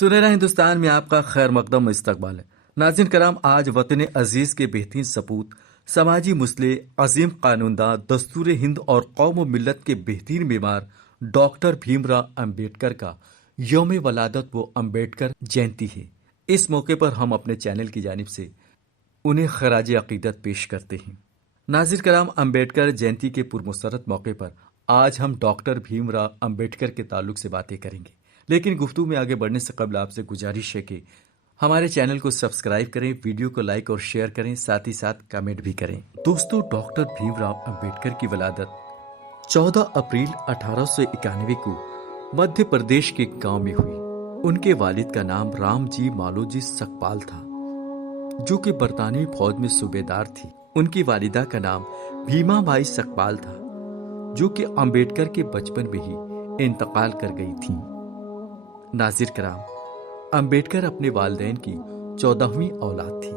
سنہرا ہندوستان میں آپ کا خیر مقدم استقبال ہے۔ ناظرین کرام، آج وطن عزیز کے بہترین سپوت، سماجی مسلح، عظیم قانونداں، دستور ہند اور قوم و ملت کے بہترین معمار ڈاکٹر بھیم راؤ امبیڈکر کا یوم ولادت و امبیڈکر جینتی ہے۔ اس موقع پر ہم اپنے چینل کی جانب سے انہیں خراج عقیدت پیش کرتے ہیں۔ ناظرین کرام، امبیڈکر جینتی کے پرمسرت موقع پر آج ہم ڈاکٹر بھیم راؤ امبیڈکر کے تعلق سے باتیں کریں گے، لیکن گفتگو میں آگے بڑھنے سے قبل آپ سے گزارش ہے کہ ہمارے چینل کو سبسکرائب کریں، ویڈیو کو لائک اور شیئر کریں، ساتھ ہی ساتھ کمنٹ بھی کریں۔ دوستو، ڈاکٹر بھیم راؤ امبیڈکر کی ولادت 14 اپریل 1891 کو مدھیہ پردیش کے گاؤں میں ہوئی۔ ان کے والد کا نام رام جی مالو جی سکپال تھا، جو کہ برطانوی فوج میں صوبیدار تھی۔ ان کی والدہ کا نام بھیما بائی سکپال تھا، جو کہ امبیڈکر کے بچپن میں ہی انتقال کر گئی تھیں۔ ناظر کرام، امبیڈکر اپنے والدین کی 14ویں اولاد تھی۔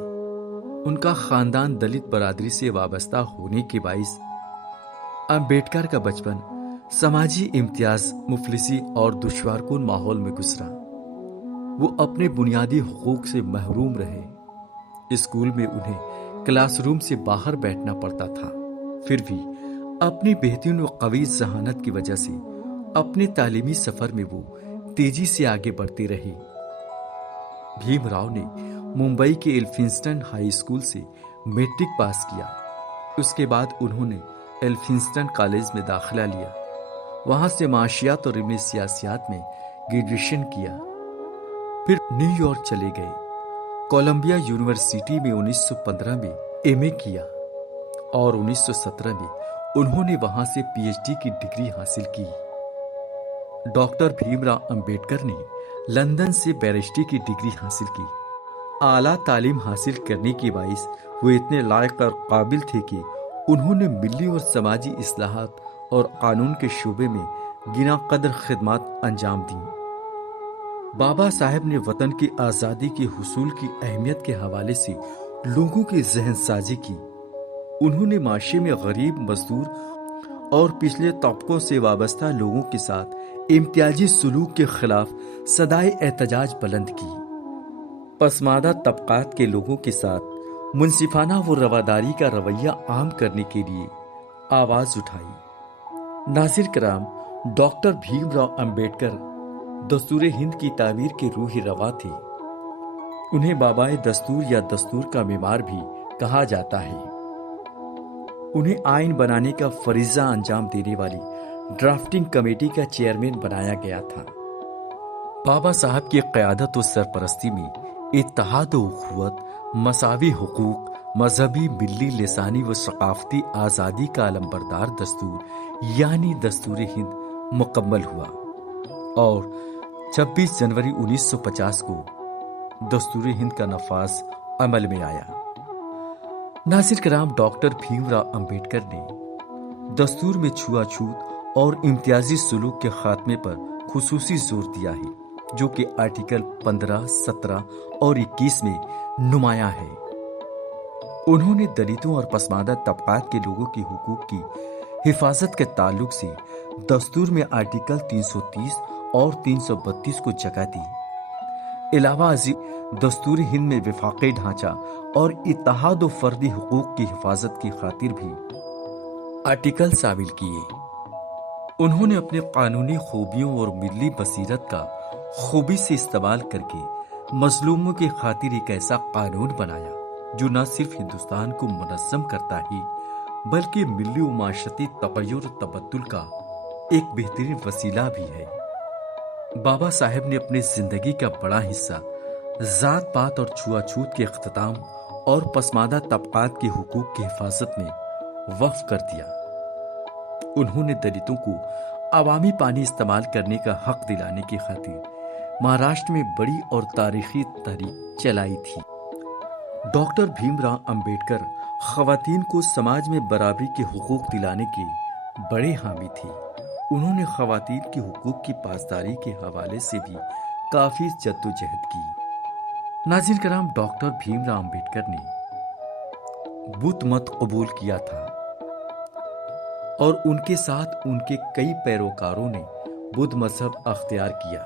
ان کا خاندان دلت برادری سے وابستہ ہونے کے باعث امبیڈکر کا بچپن سماجی امتیاز، مفلسی اور دشوارکن ماحول میں گزرا۔ وہ اپنے بنیادی حقوق سے محروم رہے۔ اسکول میں انہیں کلاس روم سے باہر بیٹھنا پڑتا تھا، پھر بھی اپنی بہترین و قوی ذہانت کی وجہ سے اپنے تعلیمی سفر میں وہ تیزی سے آگے بڑھتے رہے۔ بھیم راؤ نے ممبئی کے ایلفنسٹن ہائی اسکول سے میٹرک پاس کیا۔ اس کے بعد انہوں نے ایلفنسٹن کالج میں داخلہ لیا، وہاں سے معاشیات اور علم سیاسیات میں گریجویشن کیا۔ پھر نیو یارک چلے گئے۔ کولمبیا یونیورسٹی میں 1915 میں ایم اے کیا اور 1917 میں انہوں نے وہاں سے پی ایچ ڈی کی ڈگری حاصل کی۔ ڈاکٹر بھیم راؤ امبیڈکر نے لندن سے بیرسٹری کی ڈگری حاصل کی۔ اعلیٰ تعلیم حاصل کرنے کے باعث وہ اتنے لائق اور قابل تھے کہ انہوں نے ملی اور سماجی اصلاحات اور قانون کے شعبے میں گنا قدر خدمات انجام دیں۔ بابا صاحب نے وطن کی آزادی کے حصول کی اہمیت کے حوالے سے لوگوں کی ذہن سازی کی۔ انہوں نے معاشرے میں غریب، مزدور اور پچھلے طبقوں سے وابستہ لوگوں کے ساتھ امتیازی سلوک کے خلاف صدائے احتجاج بلند کی۔ پسماندہ طبقات کے لوگوں کے ساتھ منصفانہ و رواداری کا رویہ عام کرنے کے لیے آواز اٹھائی۔ ناظر کرام، ڈاکٹر بھیم راؤ امبیڈکر دستور ہند کی تعمیر کے روحی رواں تھے۔ انہیں بابائے دستور یا دستور کا معمار بھی کہا جاتا ہے۔ انہیں آئین بنانے کا فریضہ انجام دینے والی ڈرافٹنگ کمیٹی کا چیئرمین بنایا گیا تھا۔ بابا صاحب کی قیادت و سرپرستی میں اتحاد و اخوت، مساوی حقوق، مذہبی، ملی، لسانی و ثقافتی آزادی کا علمبردار دستور یعنی دستور ہند مکمل ہوا اور 26 جنوری 1950 کو دستور ہند کا نفاذ عمل میں آیا۔ ناظر کرام، ڈاکٹر بھیم راؤ امبیڈکر نے دستور میں چھوا چھوت اور امتیازی سلوک کے خاتمے پر خصوصی زور دیا ہے، جو کہ آرٹیکل 15، 17 اور 21 میں نمایاں ہے۔ انہوں نے دلتوں اور پسماندہ طبقات کے لوگوں کے حقوق کی حفاظت کے تعلق سے دستور میں آرٹیکل 330 اور 332 کو جگہ دی۔ علاوہ ازیں دستور ہند میں وفاقی ڈھانچہ اور اتحاد و فردی حقوق کی حفاظت کی خاطر بھی آرٹیکل شامل کیے۔ انہوں نے اپنے قانونی خوبیوں اور ملی بصیرت کا خوبی سے استعمال کر کے مظلوموں کی خاطر ایک ایسا قانون بنایا جو نہ صرف ہندوستان کو منظم کرتا ہی بلکہ ملی و معاشرتی تغیر و تبدل کا ایک بہترین وسیلہ بھی ہے۔ بابا صاحب نے اپنی زندگی کا بڑا حصہ ذات پات اور چھوا چھوت کے اختتام اور پسماندہ طبقات کے حقوق کی حفاظت میں وقف کر دیا۔ انہوں نے دلتوں کو عوامی پانی استعمال کرنے کا حق دلانے کی خاطر مہاراشٹر میں بڑی اور تاریخی تحریک چلائی تھی۔ ڈاکٹر بھیم راؤ امبیڈکر خواتین کو سماج میں برابری کے حقوق دلانے کے بڑے حامی تھے۔ انہوں نے خواتین کے حقوق کی پاسداری کے حوالے سے بھی کافی جدوجہد کی۔ ناظرین کرام، ڈاکٹر بھیم راؤ امبیڈکر نے بدھ مت قبول کیا تھا اور ان کے ساتھ ان کے کئی پیروکاروں نے بدھ مذہب اختیار کیا۔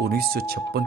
1956